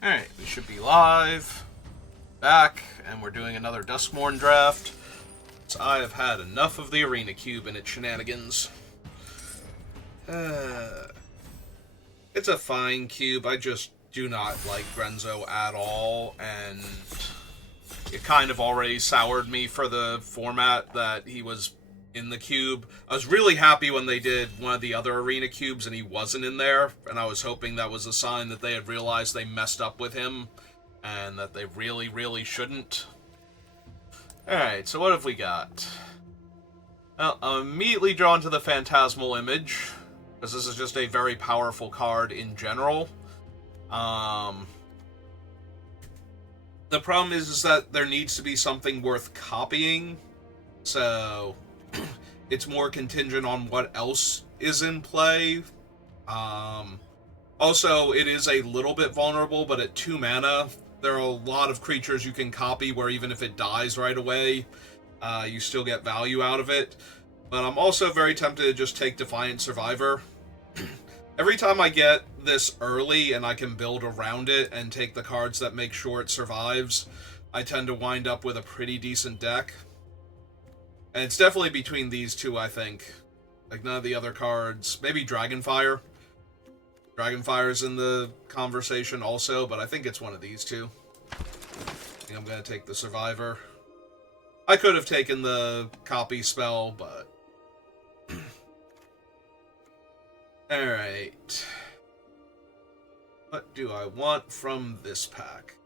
Alright, we should be live, back, and we're doing another Duskmourn draft. So I have had enough of the Arena Cube and its shenanigans. It's a fine cube, I just do not like Grenzo at all, and it kind of already soured me for the format that he was in the cube. I was really happy when they did one of the other arena cubes and he wasn't in there, and I was hoping that was a sign that they had realized they messed up with him and that they really, really shouldn't. Alright, so what have we got? Well, I'm immediately drawn to the Phantasmal Image, because this is just a very powerful card in general. The problem is that there needs to be something worth copying, so it's more contingent on what else is in play. Also, it is a little bit vulnerable, but at 2 mana, there are a lot of creatures you can copy where even if it dies right away, you still get value out of it. But I'm also very tempted to just take Defiant Survivor. Every time I get this early and I can build around it and take the cards that make sure it survives, I tend to wind up with a pretty decent deck. And it's definitely between these two, I think. Like, none of the other cards. Maybe Dragonfire. Dragonfire's in the conversation also, but I think it's one of these two. I think I'm going to take the Survivor. I could have taken the copy spell, but... Alright. What do I want from this pack?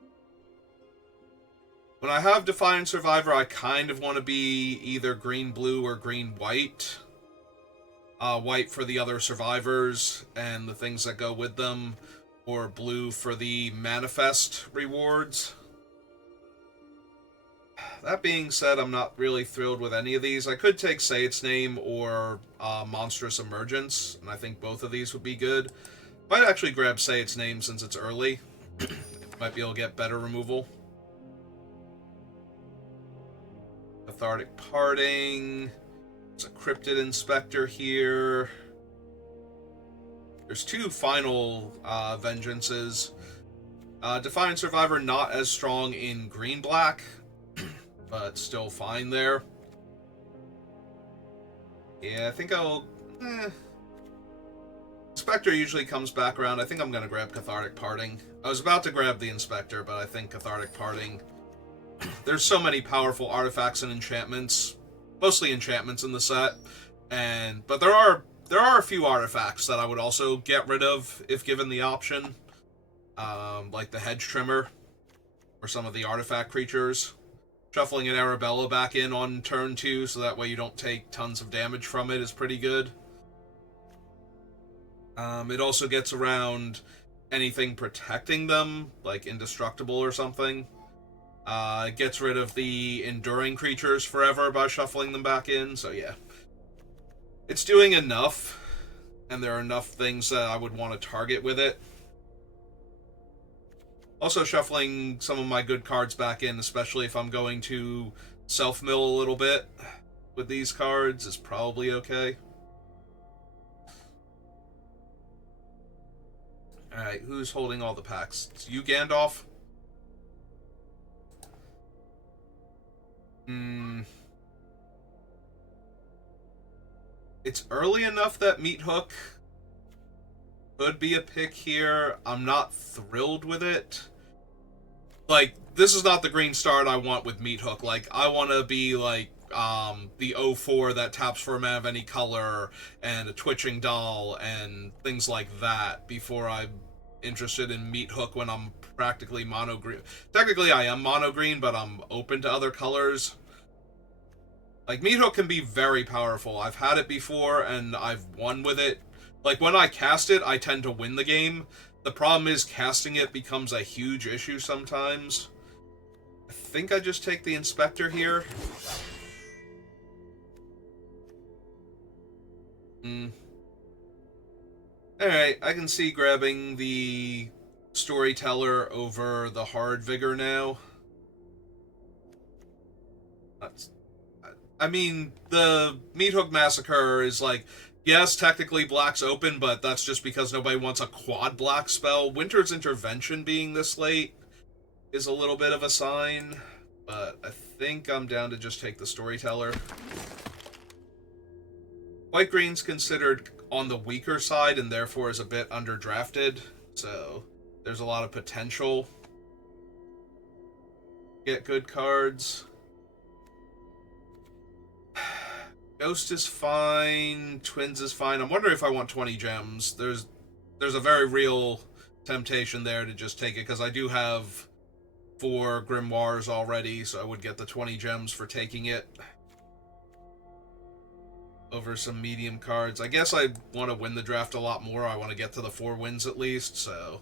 When I have Defiant Survivor, I kind of want to be either green-blue or green-white. White for the other survivors and the things that go with them, or blue for the manifest rewards. That being said, I'm not really thrilled with any of these. I could take Say Its Name or Monstrous Emergence, and I think both of these would be good. Might actually grab Say Its Name since it's early. Might be able to get better removal. Cathartic Parting. There's a Cryptid Inspector here. There's 2 final Vengeances. Defiant Survivor not as strong in green-black, but still fine there. Yeah, I think I'll... Inspector usually comes back around. I think I'm going to grab Cathartic Parting. I was about to grab the Inspector, but I think Cathartic Parting... There's so many powerful artifacts and enchantments. Mostly enchantments in the set. But there are a few artifacts that I would also get rid of if given the option. Like the Hedge Trimmer. Or some of the artifact creatures. Shuffling an Arabella back in on turn 2, so that way you don't take tons of damage from it, is pretty good. It also gets around anything protecting them, like Indestructible or something. It gets rid of the Enduring creatures forever by shuffling them back in, so yeah. It's doing enough, and there are enough things that I would want to target with it. Also shuffling some of my good cards back in, especially if I'm going to self-mill a little bit with these cards, is probably okay. Alright, who's holding all the packs? It's you, Gandalf? It's early enough that Meathook could be a pick here. I'm not thrilled with it. Like, this is not the green start I want with Meathook. Like, I want to be like the 0-4 that taps for a man of any color and a twitching doll and things like that before I'm interested in Meathook when I'm practically mono green. Technically, I am mono green, but I'm open to other colors. Like, Meathook can be very powerful. I've had it before, and I've won with it. Like, when I cast it, I tend to win the game. The problem is casting it becomes a huge issue sometimes. I think I just take the Inspector here. Alright, I can see grabbing the Storyteller over the Hard Vigor now. I mean, the Meathook Massacre is like Yes, technically black's open, but that's just because nobody wants a quad black spell. Winter's Intervention being this late is a little bit of a sign, but I think I'm down to just take the Storyteller. White-green's considered on the weaker side and therefore is a bit underdrafted, so there's a lot of potential. Get good cards. Ghost is fine. Twins is fine. I'm wondering if I want 20 gems. There's a very real temptation there to just take it, because I do have 4 grimoires already, so I would get the 20 gems for taking it over some medium cards. I guess I want to win the draft a lot more. I want to get to the 4 wins at least, so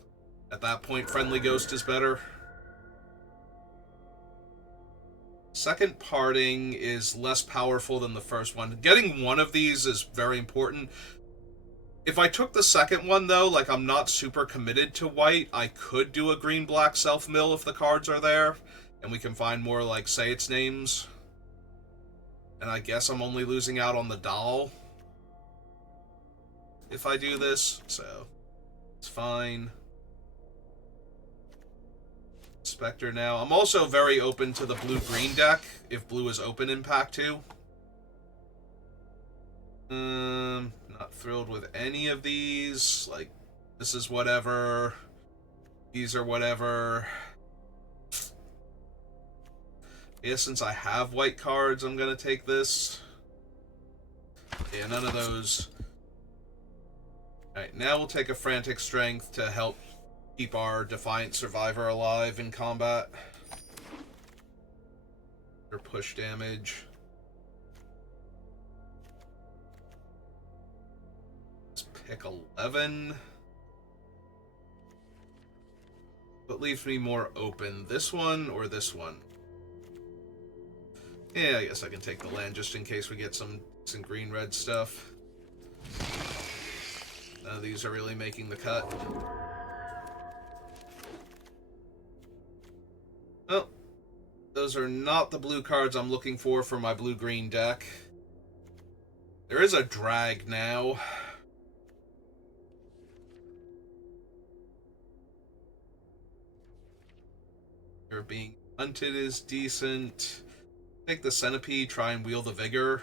at that point, Friendly Ghost is better. Second Parting is less powerful than the first one. Getting one of these is very important. If I took the second one, though, like, I'm not super committed to white, I could do a green-black self-mill if the cards are there, and we can find more, like, Say Its Names. And I guess I'm only losing out on the doll if I do this, so it's fine. Spectre now. I'm also very open to the blue-green deck, if blue is open in pack 2. Not thrilled with any of these. Like, this is whatever. These are whatever. Yeah, since I have white cards, I'm gonna take this. Yeah, none of those. Alright, now we'll take a Frantic Strength to help keep our Defiant Survivor alive in combat. Or push damage. Let's pick 11. What leaves me more open? This one or this one? Yeah, I guess I can take the land just in case we get some green-red stuff. None of these are really making the cut. Oh, those are not the blue cards I'm looking for my blue-green deck. There is a drag now. You're being hunted is decent. Take the Centipede, try and wheel the Vigor.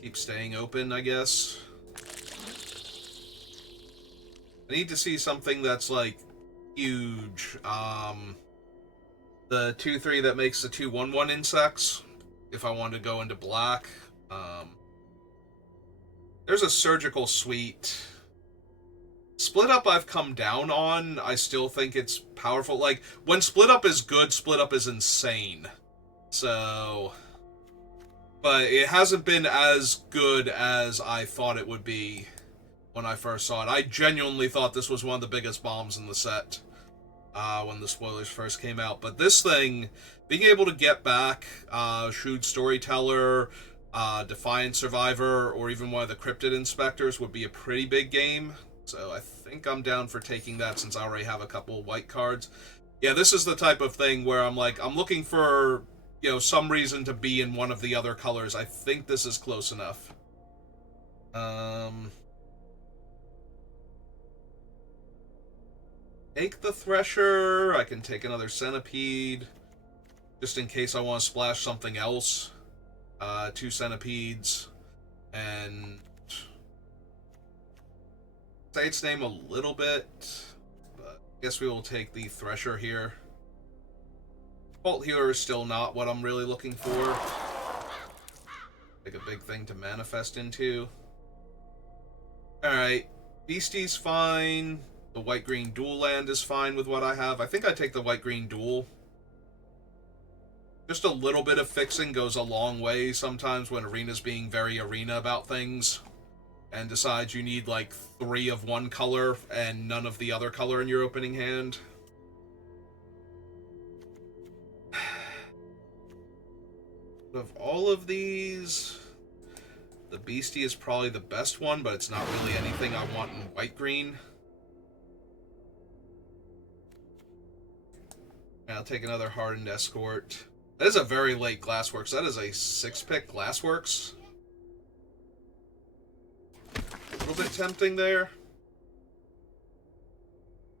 Keep staying open, I guess. I need to see something that's, like, huge. The 2/3 that makes the 2/1/1 insects, if I want to go into black. There's a Surgical Suite. Split Up I've come down on. I still think it's powerful. Like, when Split Up is good, Split Up is insane. So... But it hasn't been as good as I thought it would be when I first saw it. I genuinely thought this was one of the biggest bombs in the set when the spoilers first came out. But this thing, being able to get back Shrewd Storyteller, Defiant Survivor, or even one of the Cryptid Inspectors would be a pretty big game. So I think I'm down for taking that since I already have a couple white cards. Yeah, this is the type of thing where I'm like, I'm looking for, you know, some reason to be in one of the other colors. I think this is close enough. Take the Thresher. I can take another Centipede. Just in case I want to splash something else. 2 Centipedes. And... say its name a little bit, but I guess we will take the Thresher here. Cult Healer is still not what I'm really looking for. Like a big thing to manifest into. Alright, Beastie's fine. The white-green dual land is fine with what I have. I think I take the white-green dual. Just a little bit of fixing goes a long way sometimes when Arena's being very Arena about things. And decides you need, like, 3 of one color and none of the other color in your opening hand. Of all of these, the Beastie is probably the best one, but it's not really anything I want in white-green. I'll take another Hardened Escort. That is a very late Glassworks. That is a 6-pick Glassworks. little bit tempting there.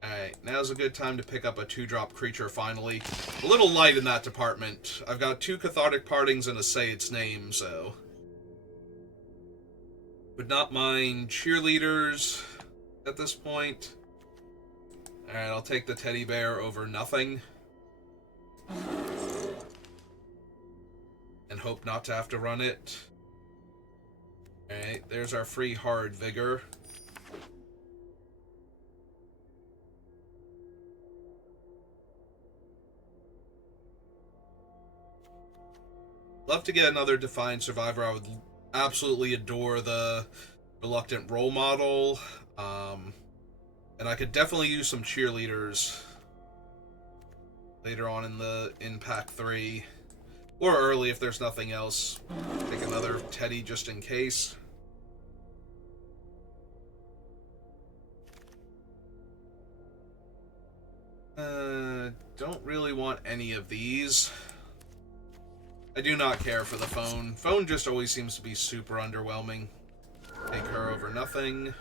Alright, now's a good time to pick up a 2-drop creature finally. A little light in that department. I've got 2 Cathartic Partings and a Say Its Name, so... Would not mind cheerleaders at this point. Alright, I'll take the teddy bear over nothing. And hope not to have to run it. Alright, there's our free hard vigor. Love to get another Defiant Survivor. I would absolutely adore the Reluctant Role Model. And I could definitely use some cheerleaders later on in Pack 3. Or early if there's nothing else. Take another Teddy just in case. Don't really want any of these. I do not care for the phone. Phone just always seems to be super underwhelming. Take her over nothing.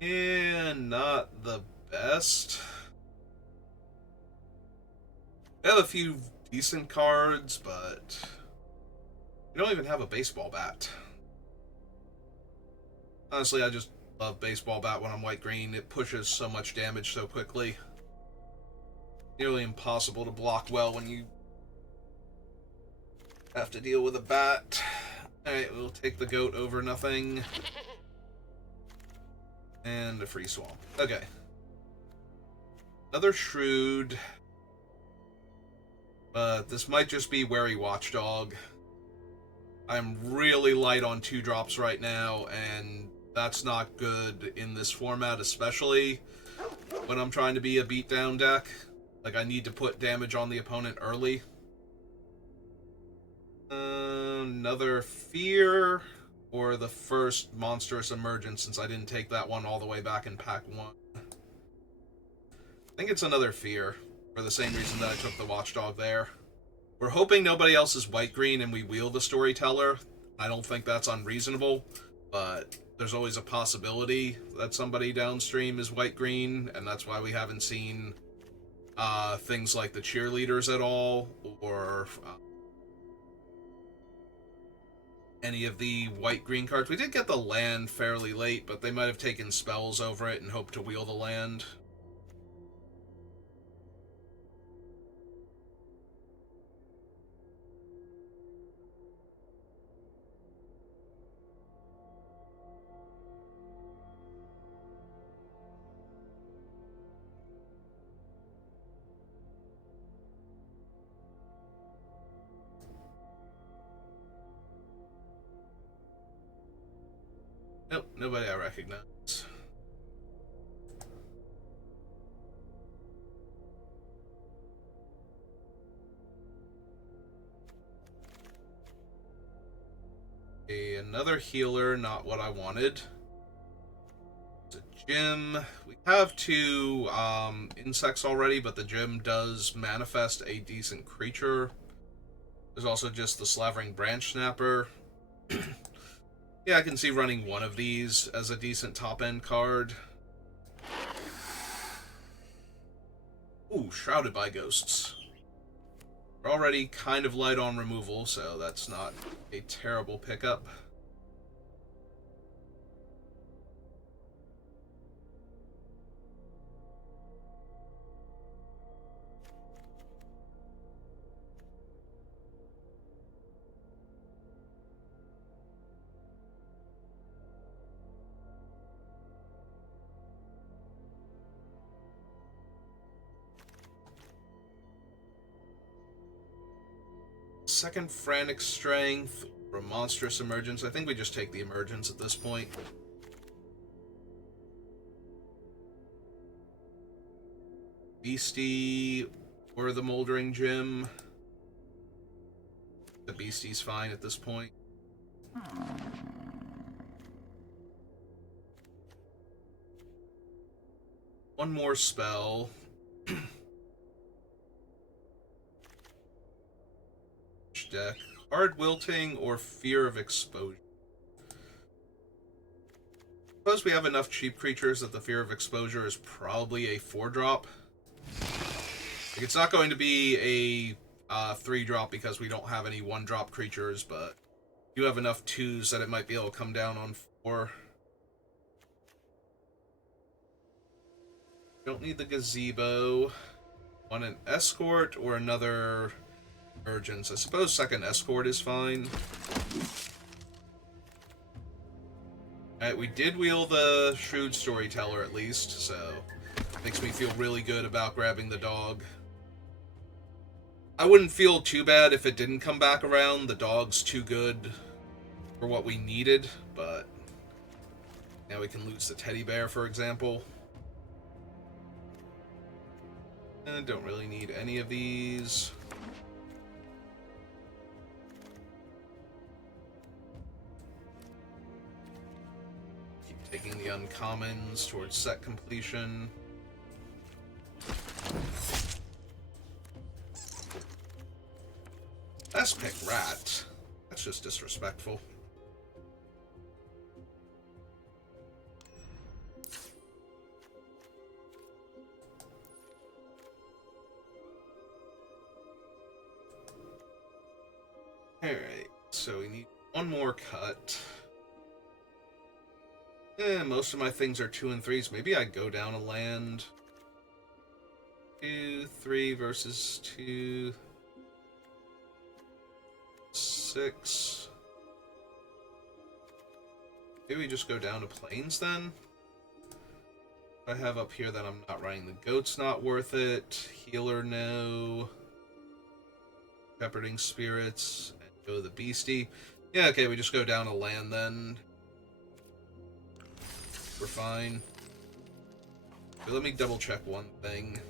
And not the best. I have a few decent cards, but we don't even have a baseball bat. Honestly, I just love baseball bat when I'm white-green. It pushes so much damage so quickly. Nearly impossible to block well when you have to deal with a bat. Alright, we'll take the goat over nothing. And a free swamp. Okay. Another shrewd. But this might just be Wary Watchdog. I'm really light on 2-drops right now, and that's not good in this format, especially when I'm trying to be a beatdown deck. Like, I need to put damage on the opponent early. Another Fear, or the first Monstrous Emergence, since I didn't take that one all the way back in Pack 1. I think it's another Fear, for the same reason that I took the Watchdog there. We're hoping nobody else is white-green and we wheel the Storyteller. I don't think that's unreasonable, but there's always a possibility that somebody downstream is white-green, and that's why we haven't seen things like the cheerleaders at all, or any of the white-green cards. We did get the land fairly late, but they might have taken spells over it and hoped to wheel the land. Nope, nobody I recognize. Another healer, not what I wanted. It's a gym. We have 2 insects already, but the gym does manifest a decent creature. There's also just the Slavering Branch Snapper. Yeah, I can see running one of these as a decent top-end card. Ooh, Shrouded by Ghosts. We're already kind of light on removal, so that's not a terrible pickup. Second Frantic Strength, or a Monstrous Emergence. I think we just take the Emergence at this point. Beastie, or the Moldering Gym. The Beastie's fine at this point. One more spell. deck. Hard Wilting or Fear of Exposure. Suppose we have enough cheap creatures that the Fear of Exposure is probably a 4-drop. Like, it's not going to be a 3-drop because we don't have any 1-drop creatures, but you have enough 2s that it might be able to come down on 4. Don't need the Gazebo. Want an Escort or another Urgence? I suppose second Escort is fine. Alright, we did wheel the Shrewd Storyteller at least, so makes me feel really good about grabbing the dog. I wouldn't feel too bad if it didn't come back around. The dog's too good for what we needed, but now we can lose the teddy bear, for example. I don't really need any of these. Taking the uncommons towards set completion. Best pick Rat. That's just disrespectful. Alright, so we need one more cut. Most of my things are 2 and 3s. Maybe I go down a land. 2, 3 versus 2. 6. Maybe we just go down to plains then? I have up here that I'm not running. The goat's not worth it. Healer, no. Shepherding spirits. And go the beastie. Yeah, okay, we just go down a land then. We're fine. So let me double check one thing.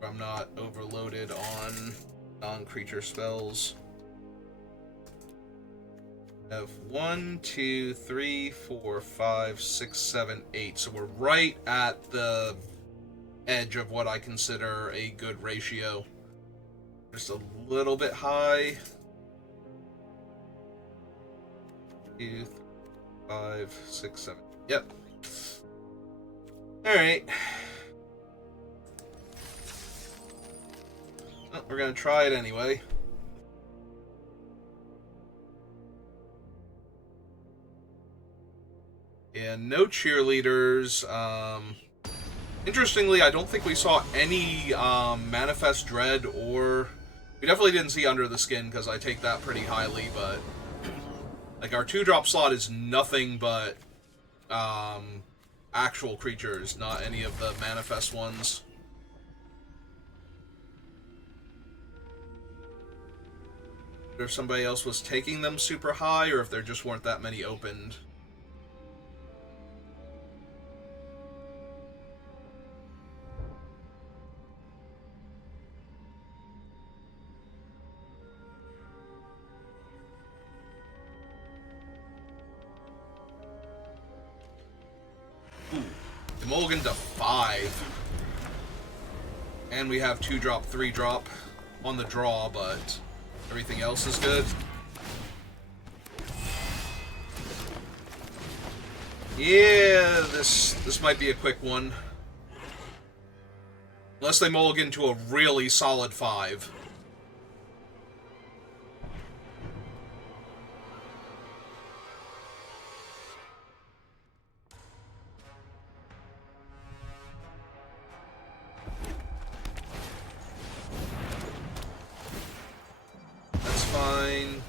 I'm not overloaded on non-creature spells. I have 1, 2, 3, 4, 5, 6, 7, 8. So we're right at the edge of what I consider a good ratio. Just a little bit high. 2, 3, 5, 6, 7. Yep. Alright. Well, we're gonna try it anyway. And no cheerleaders. Interestingly, I don't think we saw any Manifest Dread, or we definitely didn't see Under the Skin because I take that pretty highly, but like our 2-drop slot is nothing but actual creatures, not any of the manifest ones. If somebody else was taking them super high, or if there just weren't that many opened. Mulligan to 5. And we have 2-drop, 3-drop on the draw, but everything else is good. Yeah, this might be a quick one. Unless they mulligan to a really solid 5.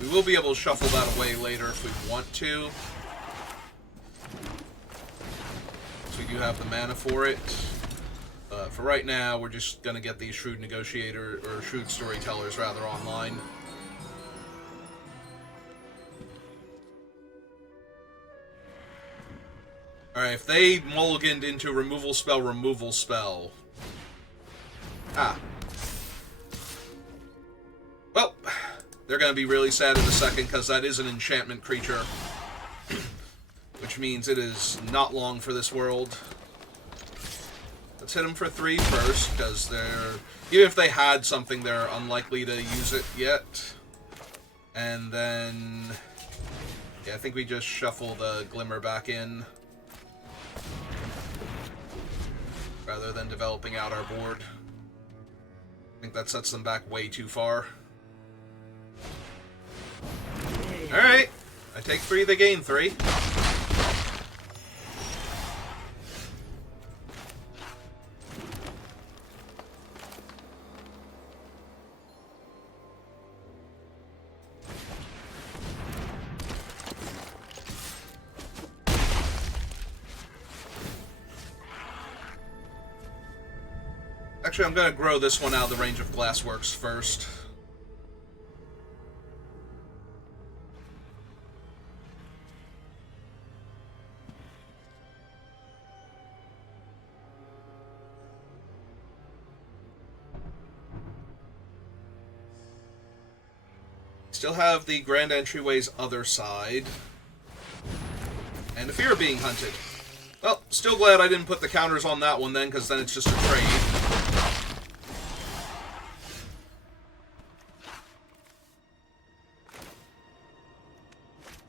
We will be able to shuffle that away later if we want to. So we do have the mana for it. For right now, we're just going to get these Shrewd Negotiator, or Shrewd Storytellers rather, online. Alright, if they mulliganed into removal spell. Ah. Well, they're going to be really sad in a second, because that is an enchantment creature. Which means it is not long for this world. Let's hit them for 3 first, because even if they had something, they're unlikely to use it yet. And then, yeah, I think we just shuffle the Glimmer back in, rather than developing out our board. I think that sets them back way too far. Alright, I take 3, they gain 3. Actually, I'm going to grow this one out of the range of Glassworks first. Still have the Grand Entryway's other side. And a Fear of Being Hunted. Well, still glad I didn't put the counters on that one then, because then it's just a trade.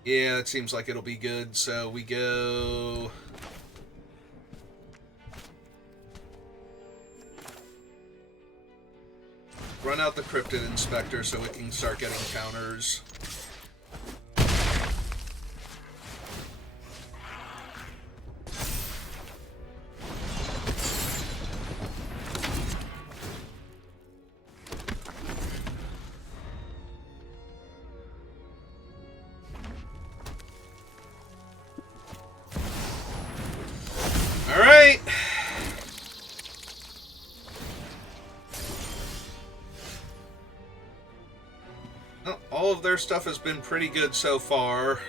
Yeah, it seems like it'll be good, so we go... Run out the Cryptid Inspector so it can start getting counters. Alright! Well, all of their stuff has been pretty good so far.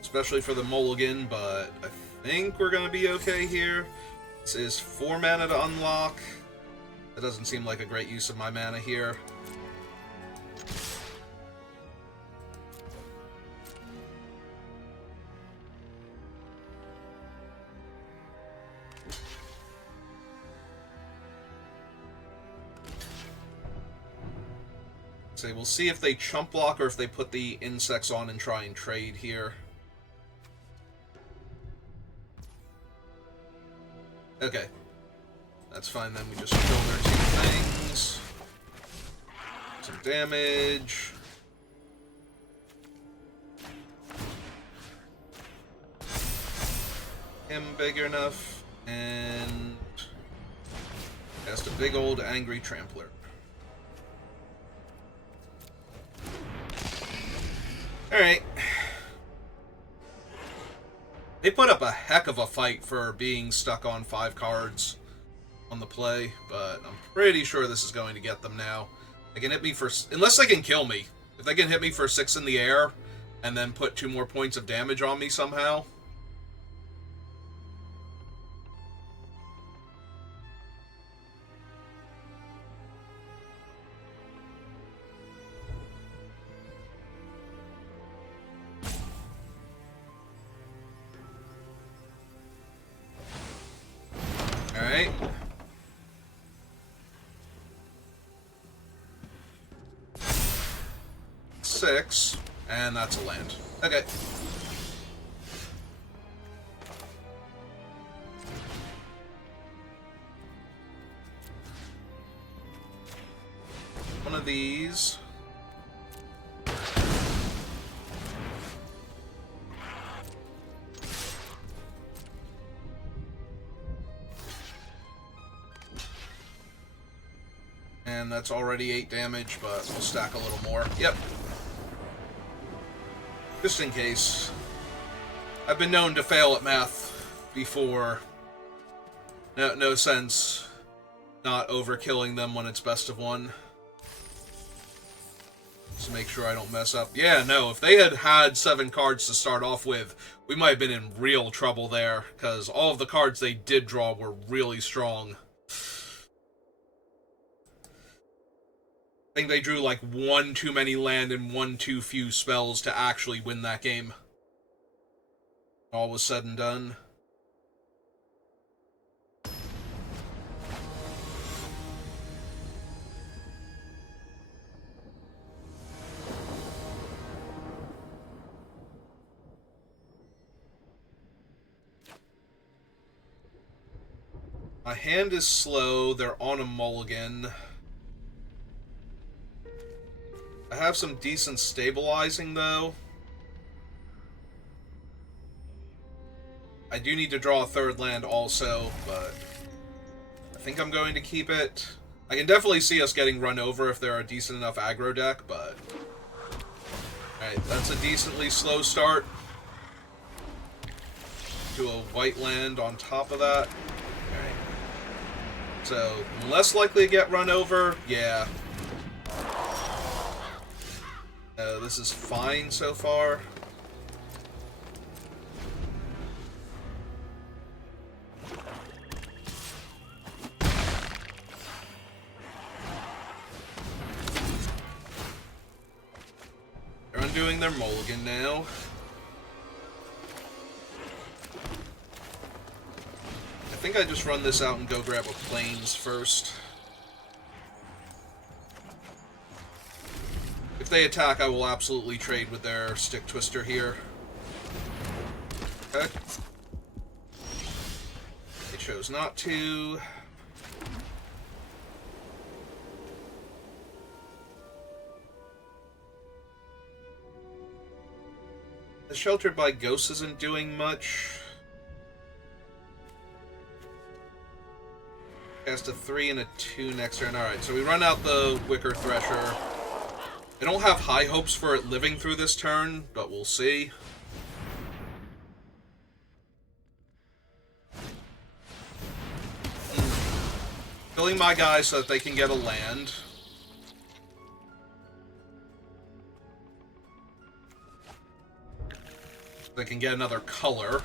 Especially for the Mulligan, but I think we're going to be okay here. This is 4 mana to unlock. That doesn't seem like a great use of my mana here. So we'll see if they chump block or if they put the insects on and try and trade here. Okay. That's fine then, we just kill their 2 things. Some damage. Him big enough. And cast a big old angry trampler. Alright. They put up a heck of a fight for being stuck on 5 cards on the play, but I'm pretty sure this is going to get them now. They can hit me for... Unless they can kill me. If they can hit me for 6 in the air, and then put 2 more points of damage on me somehow... Alright. Six, and that's a land. Okay. One of these. And that's already 8 damage, but we'll stack a little more. Yep. Just in case. I've been known to fail at math before. No sense not overkilling them when it's best of 1. Just make sure I don't mess up. Yeah, no, if they had had 7 cards to start off with, we might have been in real trouble there, because all of the cards they did draw were really strong. I think they drew like 1 too many land and 1 too few spells to actually win that game. All was said and done. My hand is slow. They're on a mulligan. I have some decent stabilizing, though. I do need to draw a third land also, but I think I'm going to keep it. I can definitely see us getting run over if they're a decent enough aggro deck, but... Alright, that's a decently slow start. To a white land on top of that. Alright. So, less likely to get run over? Yeah. This is fine so far. They're undoing their mulligan now. I think I just run this out and go grab a plains first. If they attack, I will absolutely trade with their Stick Twister here. Okay. They chose not to. The Sheltered by Ghosts isn't doing much. Cast a 3 and a 2 next turn. Alright, so we run out the Wicker Thresher. I don't have high hopes for it living through this turn, but we'll see. Killing my guys so that they can get a land. They can get another color.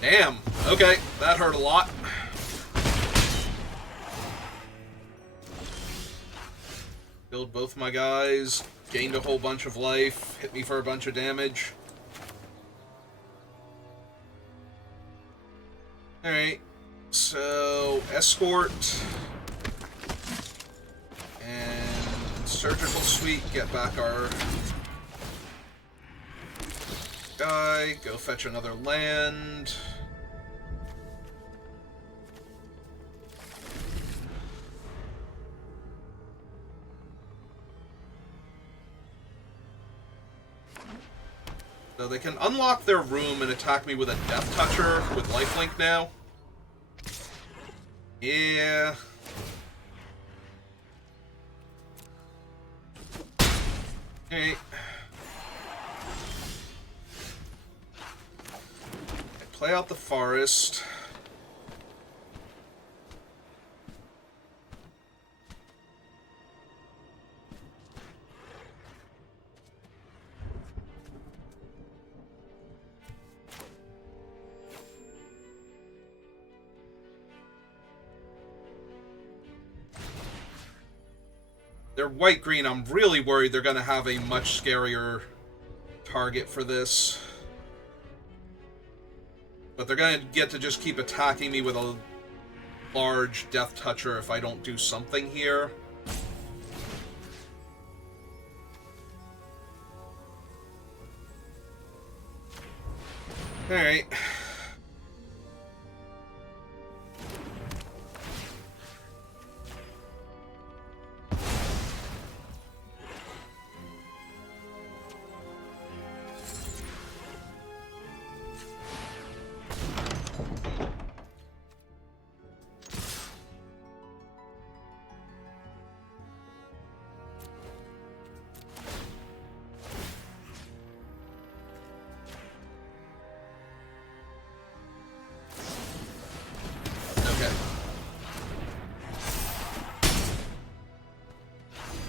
Damn. Okay, that hurt a lot. Killed both my guys, gained a whole bunch of life, hit me for a bunch of damage. Alright, so Escort and Surgical Suite get back our guy, go fetch another land. So they can unlock their room and attack me with a Death Toucher with lifelink now. Yeah. Alright. Play out the forest. They're white-green. I'm really worried they're going to have a much scarier target for this. But they're going to get to just keep attacking me with a large Death Toucher if I don't do something here. Alright.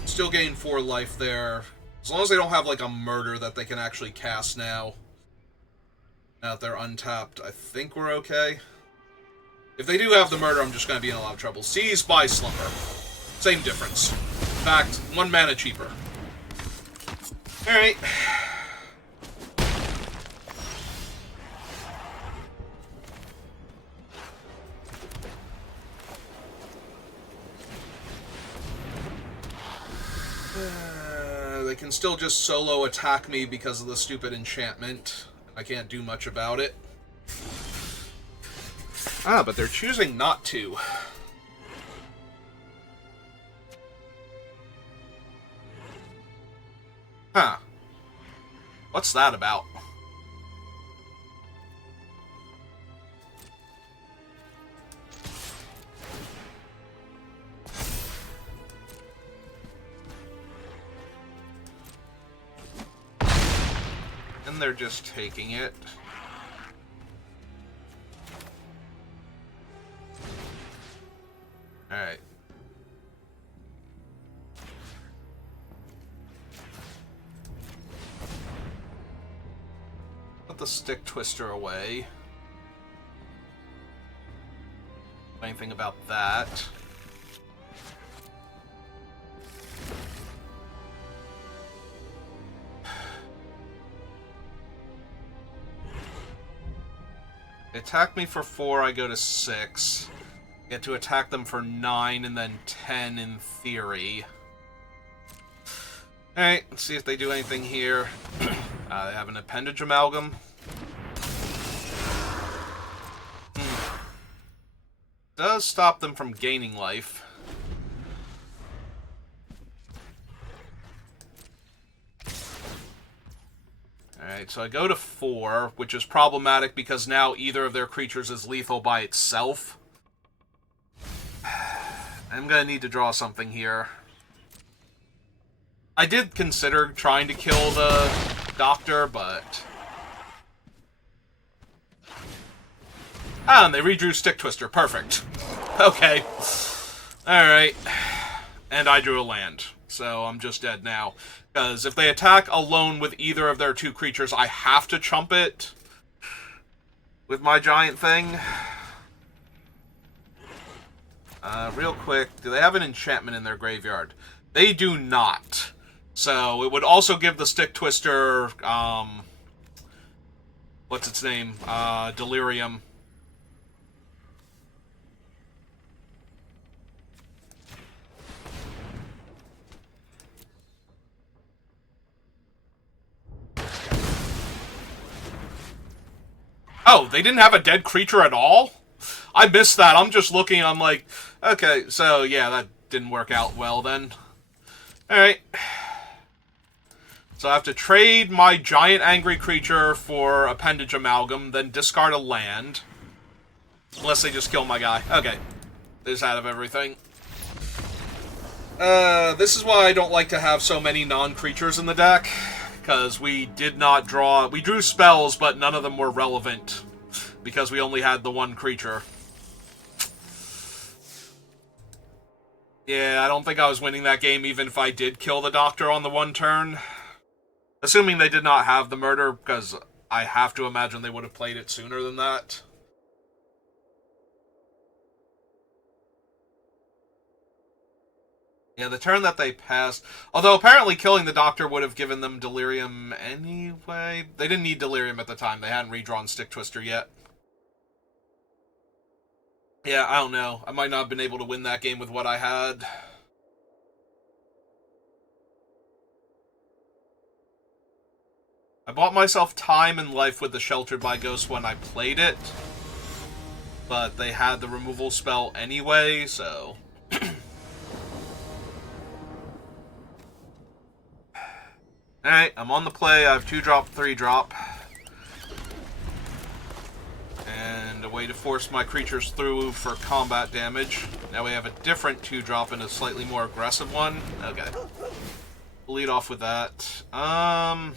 Still gain 4 life there. As long as they don't have, like, a murder that they can actually cast now. Now that they're untapped, I think we're okay. If they do have the murder, I'm just going to be in a lot of trouble. Seize by Slumber. Same difference. In fact, 1 mana cheaper. Alright. They can still just solo attack me because of the stupid enchantment. I can't do much about it. Ah, but they're choosing not to. Huh. What's that about? And they're just taking it. Alright. Put the stick twister away. Anything about that? They attack me for 4, I go to 6. Get to attack them for 9 and then 10 in theory. Alright, let's see if they do anything here. They have an appendage amalgam. Does stop them from gaining life. Alright, so I go to 4, which is problematic because now either of their creatures is lethal by itself. I'm gonna need to draw something here. I did consider trying to kill the doctor, but... Ah, and they redrew Stick Twister. Perfect. Okay. Alright. And I drew a land. So I'm just dead now. Because if they attack alone with either of their 2 creatures, I have to chump it with my giant thing. Real quick, do they have an enchantment in their graveyard? They do not. So it would also give the Stick Twister, what's its name? Delirium. Oh, they didn't have a dead creature at all? I missed that. I'm just looking, I'm like, okay, so yeah, that didn't work out well then. Alright. So I have to trade my giant angry creature for Appendage Amalgam, then discard a land. Unless they just kill my guy. Okay. This out of everything. This is why I don't like to have so many non-creatures in the deck. Because we did not draw... We drew spells, but none of them were relevant. Because we only had the 1 creature. Yeah, I don't think I was winning that game even if I did kill the doctor on the 1 turn. Assuming they did not have the murder, because I have to imagine they would have played it sooner than that. Yeah, the turn that they passed... Although apparently killing the doctor would have given them delirium anyway. They didn't need delirium at the time. They hadn't redrawn Stick Twister yet. Yeah, I don't know. I might not have been able to win that game with what I had. I bought myself time and life with the Sheltered by Ghost when I played it. But they had the removal spell anyway, so... Alright, I'm on the play. I have 2-drop, 3-drop. And a way to force my creatures through for combat damage. Now we have a different 2-drop and a slightly more aggressive one. Okay. We'll lead off with that. Not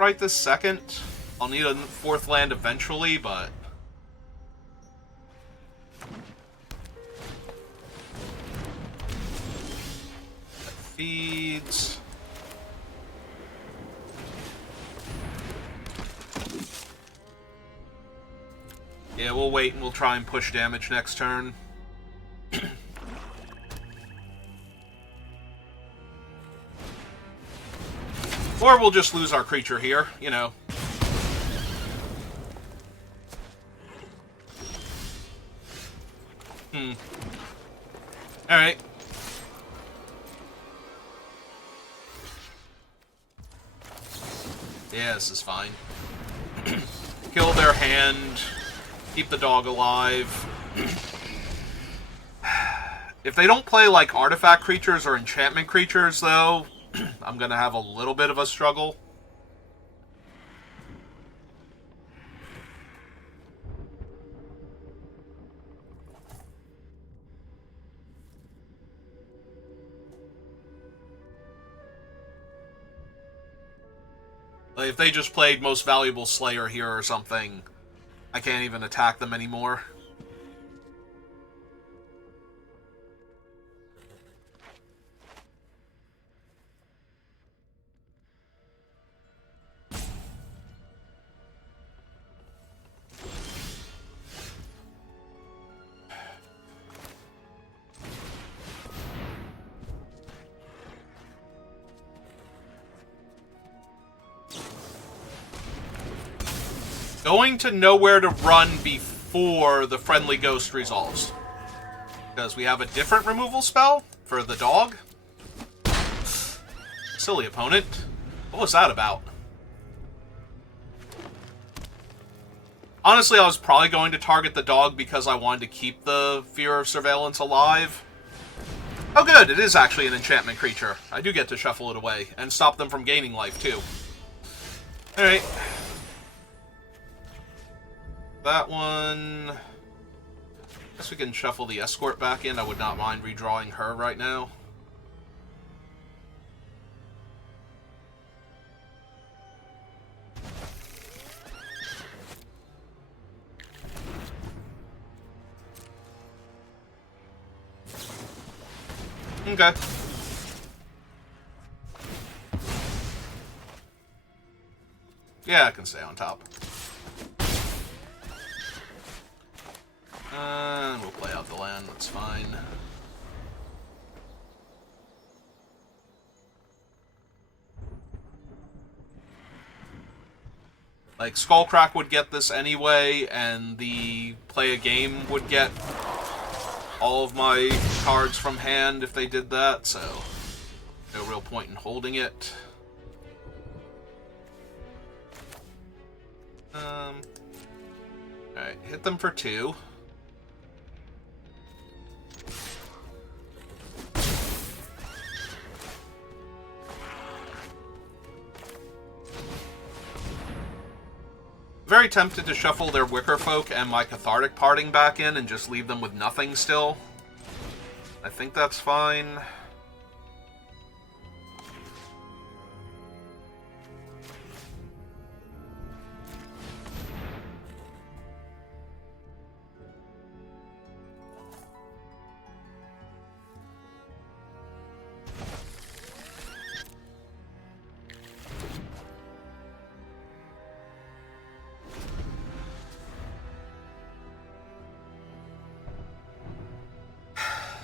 right this second. I'll need a 4th land eventually, but... Feeds. Yeah, we'll wait and we'll try and push damage next turn. Or we'll just lose our creature here, you know. Alright. Yeah, this is fine. Kill their hand. Keep the dog alive. If they don't play, like, artifact creatures or enchantment creatures, though, I'm gonna have a little bit of a struggle. Like, if they just played Most Valuable Slayer here or something, I can't even attack them anymore. Going to know where to run before the friendly ghost resolves. Because we have a different removal spell for the dog. Silly opponent. What was that about? Honestly, I was probably going to target the dog because I wanted to keep the Fear of Surveillance alive. Oh good, it is actually an enchantment creature. I do get to shuffle it away, and stop them from gaining life, too. Alright. That one... Guess we can shuffle the escort back in. I would not mind redrawing her right now. Okay. Yeah, I can stay on top. And we'll play out the land, that's fine. Like, Skullcrack would get this anyway, and the play a game would get all of my cards from hand if they did that, so no real point in holding it. Alright, hit them for 2. Very tempted to shuffle their Wicker Folk and my Cathartic Parting back in and just leave them with nothing still. I think that's fine.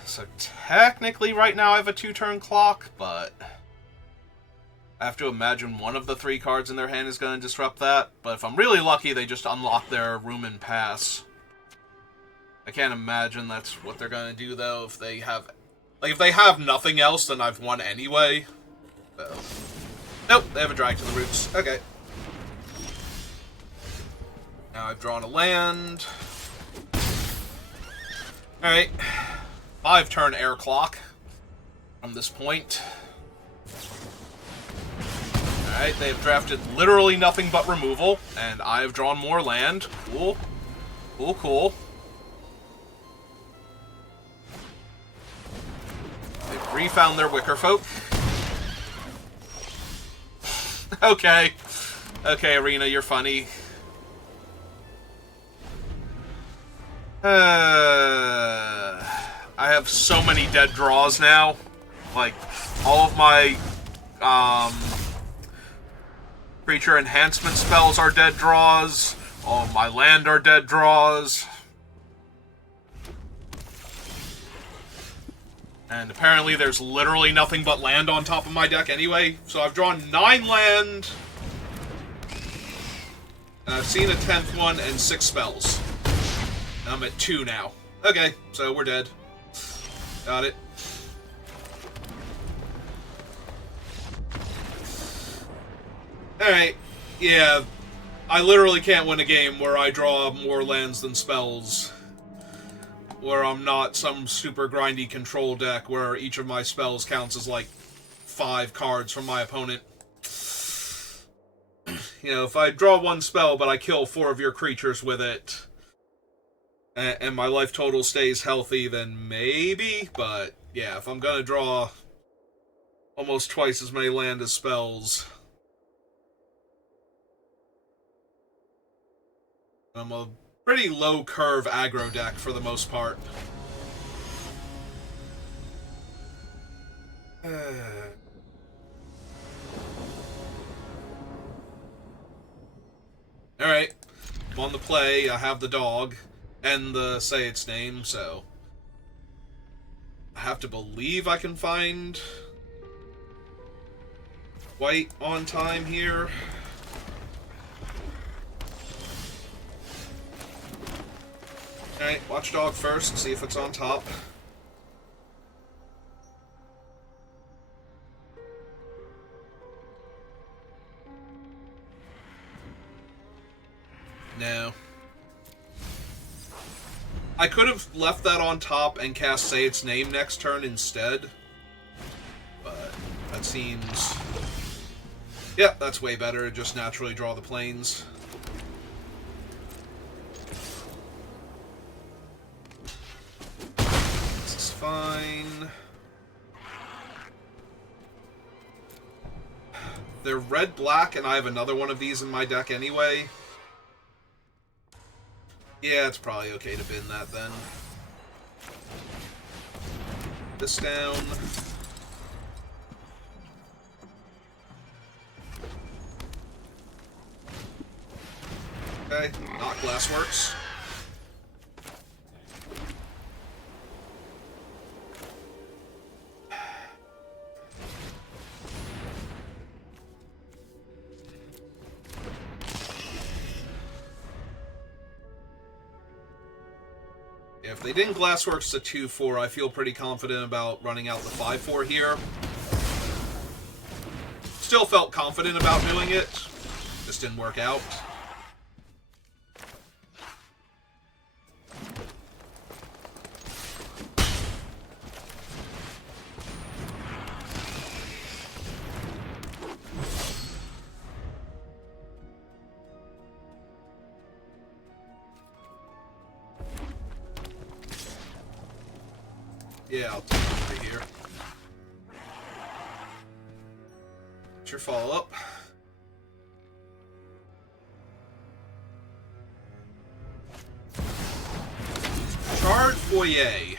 So technically right now I have a 2-turn clock, but I have to imagine one of the 3 cards in their hand is going to disrupt that. But if I'm really lucky, they just unlock their Room and Pass. I can't imagine that's what they're going to do, though, if they have... Like, if they have nothing else, then I've won anyway. So. Nope, they have a Drag to the Roots. Okay. Now I've drawn a land. Alright. 5-turn air clock from this point. Alright, they have drafted literally nothing but removal, and I have drawn more land. Cool. Cool, cool. They've refound their Wicker Folk. Okay. Okay, Arena, you're funny. I have so many dead draws now. Like, all of my creature enhancement spells are dead draws. All of my land are dead draws. And apparently there's literally nothing but land on top of my deck anyway. So I've drawn 9 land. And I've seen a 10th one and 6 spells. And I'm at 2 now. Okay, so we're dead. Got it. Alright. Yeah, I literally can't win a game where I draw more lands than spells. Where I'm not some super grindy control deck where each of my spells counts as like 5 cards from my opponent. You know, if I draw one spell but I kill 4 of your creatures with it, and my life total stays healthy, then maybe. But yeah, if I'm gonna draw almost twice as many land as spells, I'm a pretty low curve aggro deck for the most part. Alright, I'm on the play, I have the dog, and the say its name, so I have to believe I can find white on time here. Alright, Watchdog first, see if it's on top. No. I could have left that on top and cast Say Its Name next turn instead. But that seems... Yep, that's way better. Just naturally draw the planes. This is fine. They're red-black, and I have another one of these in my deck anyway. Yeah, it's probably okay to bin that then. This down. Okay, not Glassworks. If they didn't Glassworks to 2-4, I feel pretty confident about running out the 5-4 here. Still felt confident about doing it. Just didn't work out. Yeah, I'll take it over here. What's your follow-up? Charred Foyer.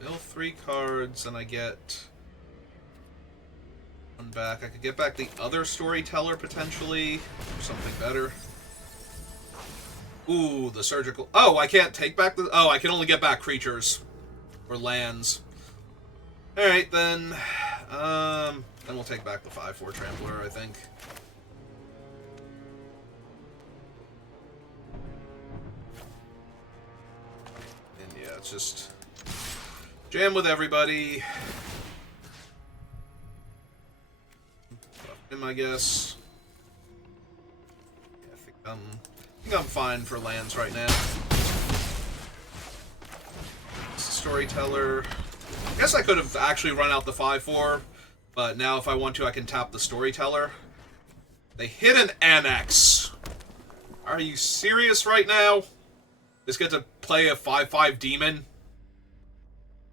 Mill 3 cards, and I get one back. I could get back the other Storyteller, potentially, or something better. Ooh, the surgical... Oh, I can't take back the... Oh, I can only get back creatures. Or lands. Alright, then... Then we'll take back the 5-4 Trampler, I think. And yeah, it's just... Jam with everybody. Him, I guess. Yeah, I think I'm fine for lands right now. Storyteller. I guess I could have actually run out the 5-4, but now if I want to, I can tap the Storyteller. They hit an Annex. Are you serious right now? Just get to play a 5-5 Demon?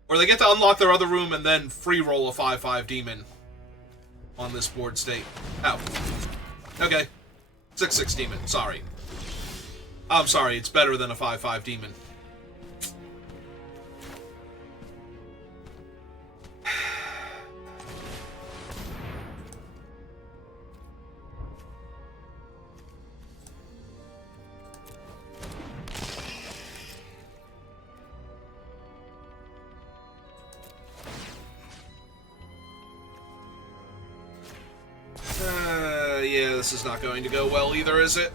Or they get to unlock their other room and then free roll a 5-5 Demon on this board state. Oh. Okay. 6-6 Demon. Sorry. I'm sorry, it's better than a 5-5 Demon. Yeah, this is not going to go well either, is it?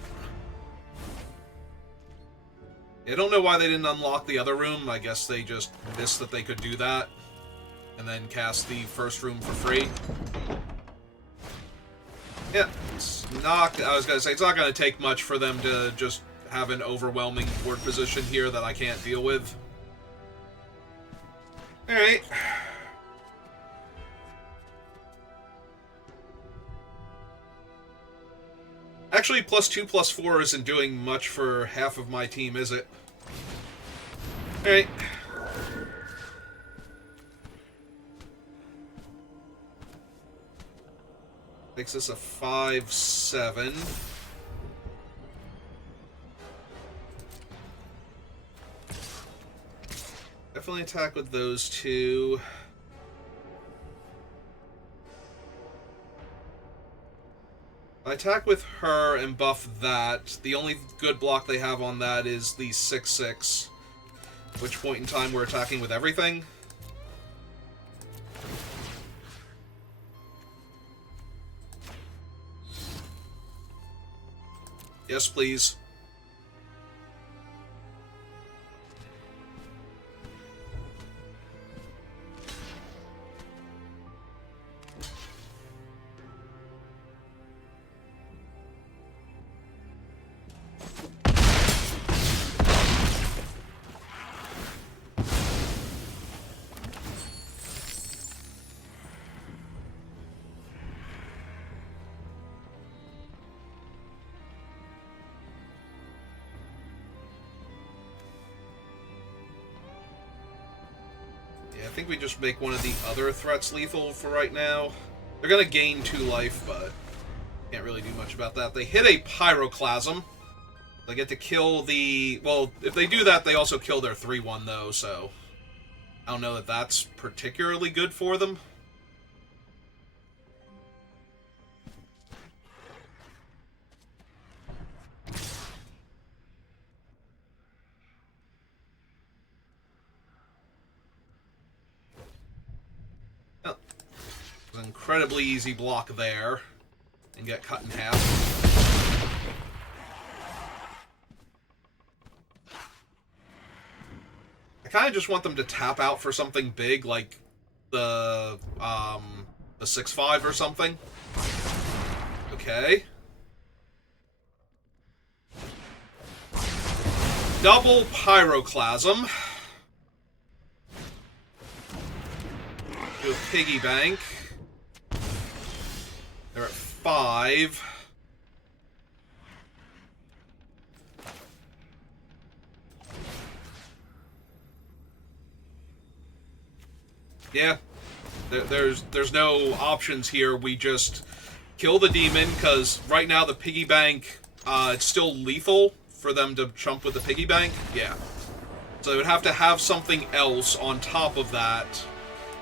I don't know why they didn't unlock the other room. I guess they just missed that they could do that. and then cast the first room for free. Yeah, it's not... I was gonna say, it's not gonna take much for them to just have an overwhelming board position here that I can't deal with. Alright. Actually, +2/+4 isn't doing much for half of my team, is it? Alright. Makes this a 5/7. Definitely attack with those two. I attack with her and buff that. The only good block they have on that is the 6/6. Which point in time we're attacking with everything. Yes, please. I think we just make one of the other threats lethal for right now. They're gonna gain 2 life, but can't really do much about that. They hit a Pyroclasm. They get to kill the... Well, if they do that, they also kill their 3/1, though, so... I don't know that that's particularly good for them. Incredibly easy block there, and get cut in half. I kind of just want them to tap out for something big, like the 6/5 or something. Okay. Double Pyroclasm. Do a piggy bank. They're at 5. Yeah. There's no options here. We just kill the demon, because right now the piggy bank, it's still lethal for them to chump with the piggy bank. Yeah. So they would have to have something else on top of that.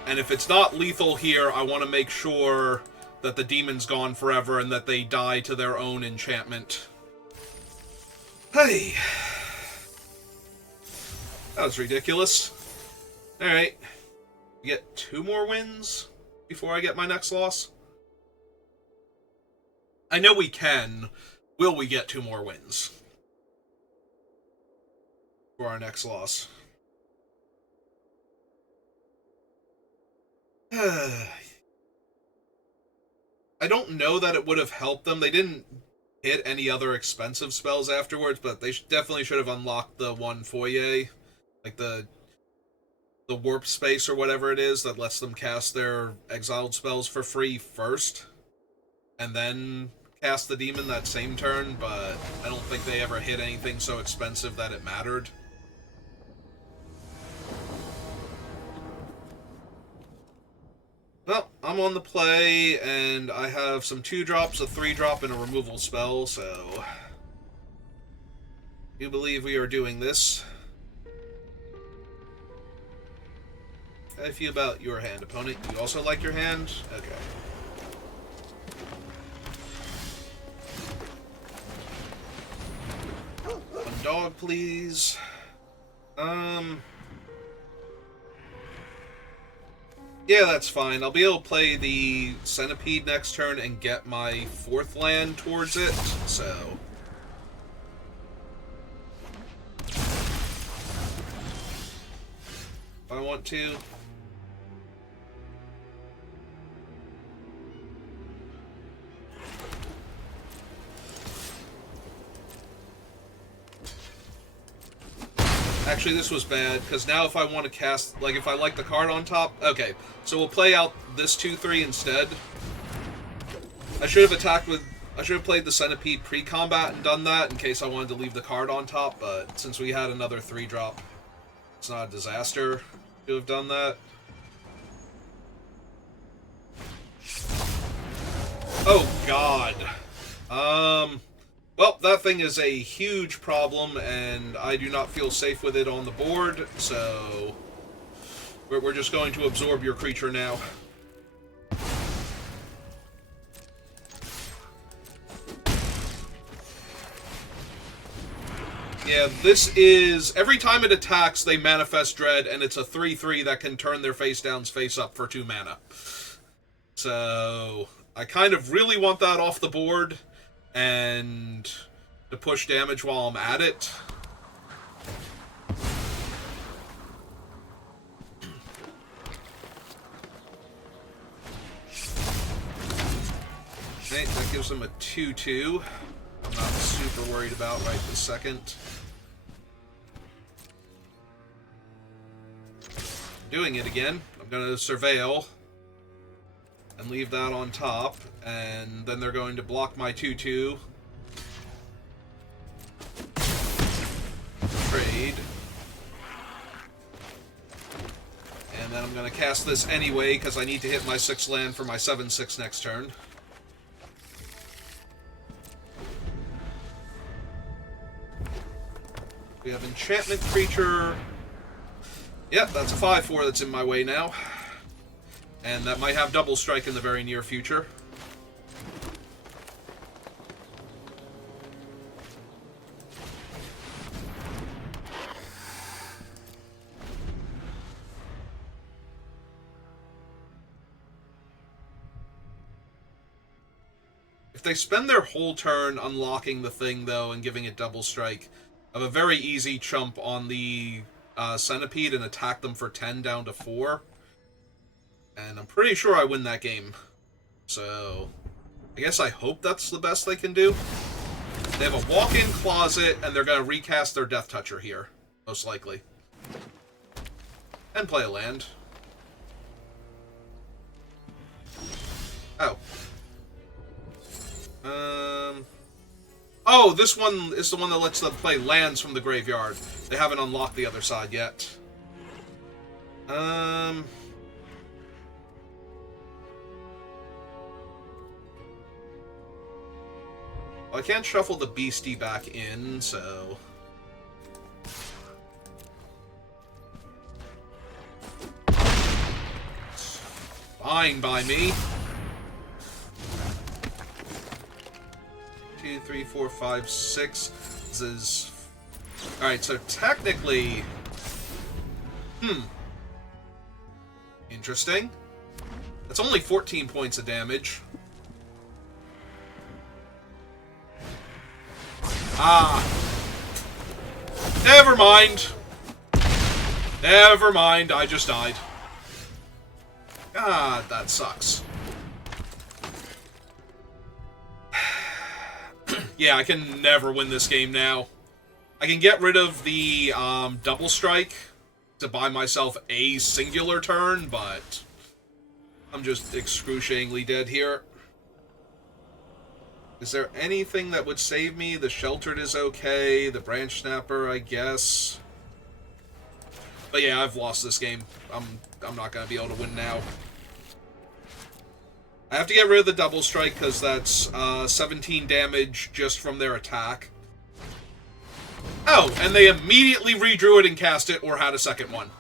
And if it's not lethal here, I want to make sure that the demon's gone forever and that they die to their own enchantment. Hey. That was ridiculous. Alright. We get 2 more wins before I get my next loss? I know we can. Will we get 2 more wins for our next loss? I don't know that it would have helped them. They didn't hit any other expensive spells afterwards, but they definitely should have unlocked the one foyer, like the warp space or whatever it is that lets them cast their exiled spells for free first, and then cast the demon that same turn, but I don't think they ever hit anything so expensive that it mattered. Well, I'm on the play, and I have some 2-drops, a 3-drop, and a removal spell, so... I do believe we are doing this. How do you feel about your hand, opponent? You also like your hand? Okay. One dog, please. Yeah, that's fine. I'll be able to play the Centipede next turn and get my 4th land towards it, so... If I want to. Actually, this was bad, because now if I want to cast... Like, if I like the card on top... Okay, so we'll play out this 2-3 instead. I should have attacked with... I should have played the Centipede pre-combat and done that in case I wanted to leave the card on top, but since we had another 3-drop, it's not a disaster to have done that. Oh, God. Well, that thing is a huge problem, and I do not feel safe with it on the board, so we're just going to absorb your creature now. Yeah, this is... Every time it attacks, they manifest Dread, and it's a 3-3 that can turn their face downs face up for 2 mana. So I kind of really want that off the board, and to push damage while I'm at it. Okay, that gives them a 2-2. I'm not super worried about right this second. Doing it again. I'm going to Surveil and leave that on top, and then they're going to block my 2-2. Trade. And then I'm going to cast this anyway, because I need to hit my 6 land for my 7-6 next turn. We have Enchantment Creature. Yep, that's a 5-4 that's in my way now. And that might have double strike in the very near future. If they spend their whole turn unlocking the thing, though, and giving it double strike, I have a very easy chump on the Centipede and attack them for 10 down to 4. And I'm pretty sure I win that game. So, I guess I hope that's the best they can do. They have a walk-in closet, and they're going to recast their Death Toucher here, most likely. And play a land. Oh. Oh, this one is the one that lets them play lands from the graveyard. They haven't unlocked the other side yet. I can't shuffle the beastie back in, so... It's fine by me. 2, 3, 4, 5, 6. This is... Alright, so technically... Interesting. That's only 14 points of damage. Ah. Never mind. Never mind, I just died. God, that sucks. Yeah, I can never win this game now. I can get rid of the double strike to buy myself a singular turn, but I'm just excruciatingly dead here. Is there anything that would save me? The Sheltered is okay. The Branch Snapper, I guess. But yeah, I've lost this game. I'm not going to be able to win now. I have to get rid of the double strike because that's 17 damage just from their attack. Oh, and they immediately redrew it and cast it or had a second one.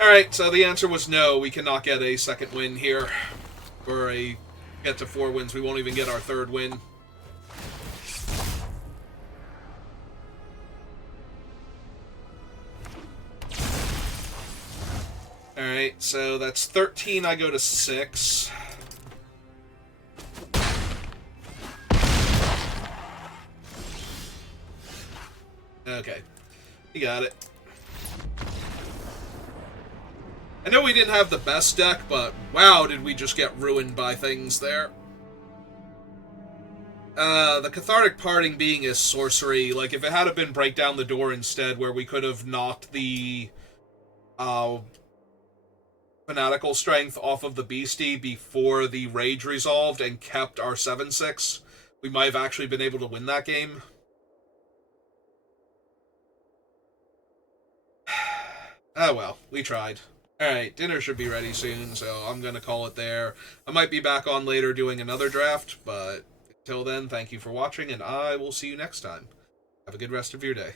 Alright, so the answer was no. We cannot get a second win here. Or a get to 4 wins. We won't even get our third win. Alright, so that's 13. I go to 6. Okay. You got it. I know we didn't have the best deck, but wow, did we just get ruined by things there. The cathartic parting being a sorcery. Like, if it had been break down the door instead, where we could have knocked the uh, fanatical strength off of the beastie before the rage resolved and kept our 7-6, we might have actually been able to win that game. Ah, well, we tried. Alright, dinner should be ready soon, so I'm gonna call it there. I might be back on later doing another draft, but until then, thank you for watching, and I will see you next time. Have a good rest of your day.